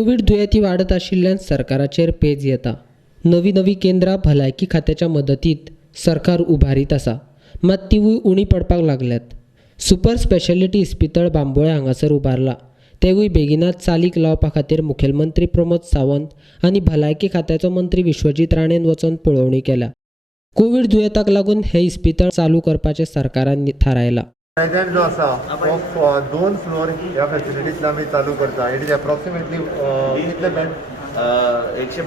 Covid दुयेंती वाढत आशिल्ल्यान सरकाराचेर पेज येता। नवी नवी केंद्रां भलायकी खात्याच्या मदतीत सरकार उबारीत आसा, मात तिवूय उणी पडपाक लागल्यात। सुपर स्पेशालिटी इस्पितळ बांबोळे हांगासर उबारला, तेवूय बेगिनाच चालीक लावपा खातीर मुखेलमंत्री प्रमोद सावंत आनी भलायकी खात्याचो मंत्री विश्वजीत राणेन वचून पळोवणी केल्या। कोविड दुयेंताक लागून हे इस्पितळ चालू करपाचें सरकारान थारायला। प्रेजेंट जो आसा तो 2 फ्लोर ह्या फॅसिलिटींतल्यान आमी चालू करता। इट इज एप्रॉक्सिमेटली कितले बेड 150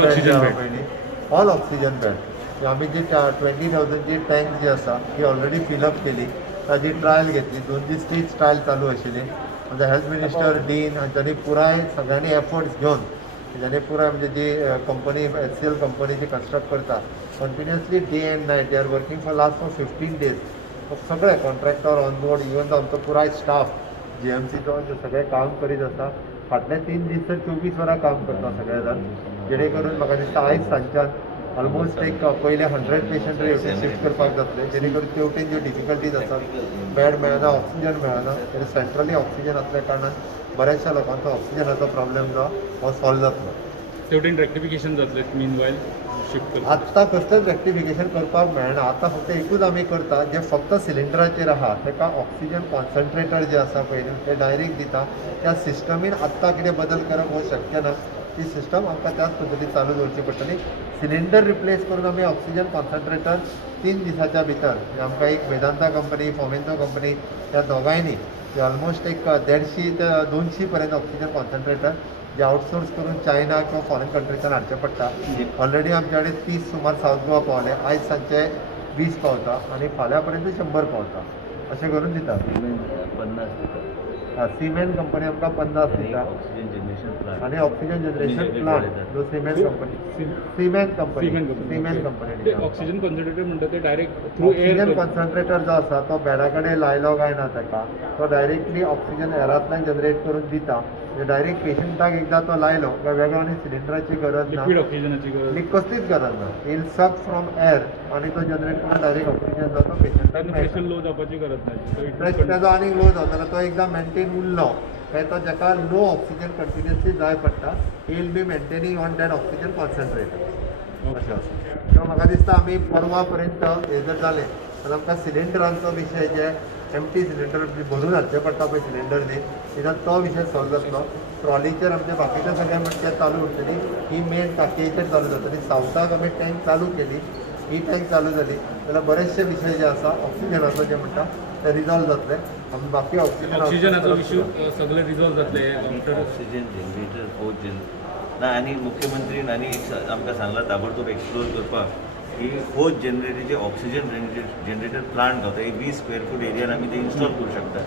बेड जे आहा पयलीं ऑल ऑक्सिजन बेड। आमी जी 20,000 ची टँक जी आसा ती ऑलरेडी फिलअप केली, ताजी ट्रायल घेतली। 2 दीस तीच ट्रायल चालू आशिल्ली। आमचे हेल्थ मिनिस्टर डीन हांच्यांनी पुराय सगळ्यांनी एफर्ट्स घेवन तांणी पुराय म्हणजे जी कंपनी HCL कंपनी जी कंस्ट्रक्ट करता continuously day and night they are working for last 15 days. सगळे कॉन्ट्रॅक्टर ऑन बोर्ड, इवन तो आमचो पुराय स्टाफ GMCचो सगळे काम करीत आसा। फाटले 3 दीस तर 24 वरां काम करता सगळे जाण, जेणे करून म्हाका दिसता आयज सांजच्यान ऑलमोस्ट एक पयले 100 पेशंट हेवटेन शिफ्ट करपाक जातले, जेणे करून तेवटेन ज्यो डिफिकल्टीज आसात, बेड मेळना, ऑक्सिजन मेळना, तेणे सेंट्रली ऑक्सिजन आसल्या कारणान बऱ्याचशा लोकांचो ऑक्सिजनाचो प्रॉब्लेम जो हो सॉल्व जातलो। तेवटेन रेक्टिफिकेशन जातले मीनवायल शिफ्ट करता। आत्तां कसलेंच रेक्टिफिकेशन करपाक मेळना। आतां फक्त एकूच आमी करता, जे फक्त सिलिंडराचेर आहा ताका ऑक्सिजन कॉन्सन्ट्रेटर जे आसा पळय ते डायरेक्ट दिता। त्या सिस्टमीन आत्तां कितें बदल करप हो शक्य ना। ती सिस्टम आमकां त्याच पद्दतीन चालू दवरची पडटली। सिलिंडर रिप्लेस करून आमी ऑक्सिजन कॉन्सन्ट्रेटर 3 दिसाच्या भितर आमकां एक वेदांता कंपनी, फोमेंतो कंपनी ह्या दोगांयनी ऑलमोस्ट एक 150 ते 200 पर्यंत ऑक्सिजन कॉन्सन्ट्रेटर जे आउटसोर्स करून चायना किंवा फॉरेन कंट्रीच्यान हाडचे पडटा। ऑलरेडी आमचे कडेन 30 सुमार सावथ गोवा पावले, आयज सांजचे 20 पावता आनी फाल्यां पर्यंत 100 पावता। अशें करून दिता। 50 दिता। सिमेंट कंपनी आमकां 50 दिता आनी ऑक्सिजन जनरेशन प्लांट जो सिमेंट कंपनी दिता। ऑक्सिजन कॉन्सन्ट्रेटर म्हणटा ते direct through air oxygen concentrator जो आसा तो बेडा कडेन लायलो काय ना ताका, तो डायरेक्टली ऑक्सिजन एरांतल्यान जनरेट करून दिता। डायरेक्ट पेशंटाक एकदां तो लायलो काय वेगळो आनी सिलिंडराची गरज ना, लिक्वीड ऑक्सिजनाची गरज आनी कसलीच गरज ना। इल सक फ्रॉम एअर आनी तो जनरेट करून डायरेक्ट ऑक्सिजन जातो पेशंटाक। प्रेशर लो जावपाची गरज नाही। प्रेशर तेजो आनी लो जाताना तो एकदां मेंटेन उरलो काय तो जाका लो ऑक्सिजन कंटिन्युअसली जाय पडटा, he will be maintaining on that oxygen concentrator अशें आसा। सो म्हाका दिसता आमी परवा पर्यंत हे जर जालें जाल्यार आमकां सिलिंडरांचो विशय जे एम्प्टी सिलिंडर भरून हाडचे पडटा पळय सिलिंडर दी, निदान तो विशय सॉल्व जातलो। ट्रॉलीचेर आमचे बाकीचे सगळे म्हणजे चालू उरतली, ही मेन टाकयेचेर चालू जातली। सावथाक आमी टँक चालू केली, ही टँक चालू जाली जाल्यार बरेचशे विशय जे आसा ऑक्सिजनाचो जे म्हणटा ते रिजॉल्व जातले। आमी बाकी ऑक्सिजनाचो इश्यू सगळे रिजॉल्व जातले। ऑक्सिजन जनरेटर फोर्थ ना आनी मुख्यमंत्रीन आनी आमकां सांगला ताबडतोब एक्सप्लोर करपाक की फोर्थ जनरेटरचे ऑक्सिजन जनरेटर प्लांट गावता। एक 20 स्क्वेअर फूट एरियान आमी ते इन्स्टॉल करूं शकता।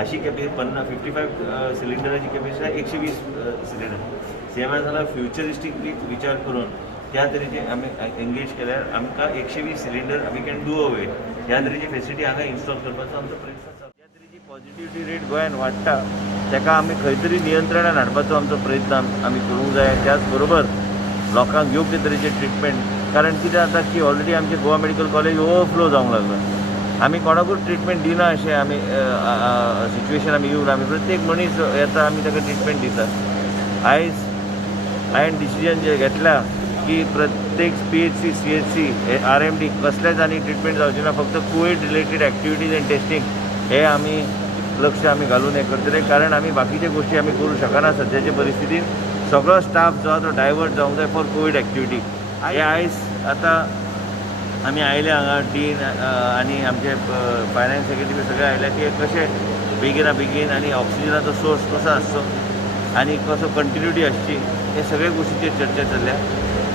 अशी कॅपेसिटी 55 सिलिंडराची कॅपेसिटी 120 सिलिंडर। सेम जाल्यार फ्युचरिस्टीकली विचार करून त्या तरेचे आमी एंगेज केल्यार आमकां 120 सिलिंडर आमी कॅन डू अवे ह्या तरेची फेसिलिटी हांगा इन्स्टॉल करपाचो आमचो प्रयत्न आसा। ज्या तरेची पॉझिटिव्हिटी रेट गोंयान वाडटा ताका आमी खंय तरी नियंत्रणान हाडपाचो आमचो प्रयत्न आमी करूंक जाय। त्याच बरोबर लोकांक योग्य तरेचे ट्रिटमेंट, कारण कितें जाता की ऑलरेडी आमचे गोवा मेडिकल कॉलेज ओवरफ्लो जावंक लागला। आमी कोणाकूच ट्रिटमेंट दिना अशें आमी सिच्युएशन आमी येवन आमी प्रत्येक मनीस येता आमी ताका ट्रिटमेंट दिता। आयज हांवें डिसिजन जे घेतला की प्रत्येक PHC CHC RMD कसलेच आनी ट्रिटमेंट जावचे ना, फक्त Covid related activities end testing हे आमी लक्ष आमी घालून हे करतले, कारण आमी बाकीचे गोष्टी आमी करूं शकना सद्याचे परिस्थितीन। सगळो स्टाफ जो तो डायवर्ट जावंक जाय फॉर कोविड एक्टिविटी। हे आयज आतां आमी आयले हांगा डीन आनी आमचे फायनान्स सेक्रेटरी सगळे आयले की कशें बेगिना बेगीन आनी ऑक्सिजनाचो सोर्स कसो आसचो आनी कसो कंटिन्युटी आसची, हे सगळे गोश्टीचेर चर्चा चल्ल्या।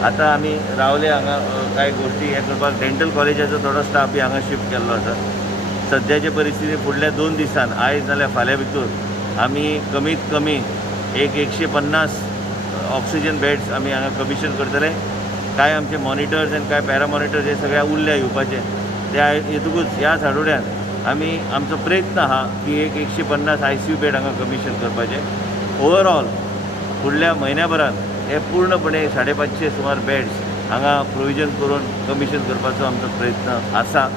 आतां आमी रावले हांगा कांय गोश्टी हे करपाक। डेंटल कॉलेजाचो थोडो स्टाफ बी हांगा शिफ्ट केल्लो आसा। सद्याचे परिस्थिती फुडल्या 2 दिसान आयज नाल्यार फाल्यां भितर आमी कमीत कमी 150 ऑक्सिजन बेड्स आमी हांगा कमिशन करतले। कांय आमचे मॉनिटर्स आनी कांय पॅरामॉनिटर्स हे सगळ्या उरल्या येवपाचे, ते येतकूच ह्याच आठवड्यान आमी आमचो प्रयत्न आहा की 150 ICU बेड हांगा कमिशन करपाचे। ओवरऑल फुडल्या म्हयन्याभरान हे पूर्णपणे 550 सुमार बेड्स हांगा प्रोविजन करून कमिशन करपाचो आमचो प्रयत्न आसा।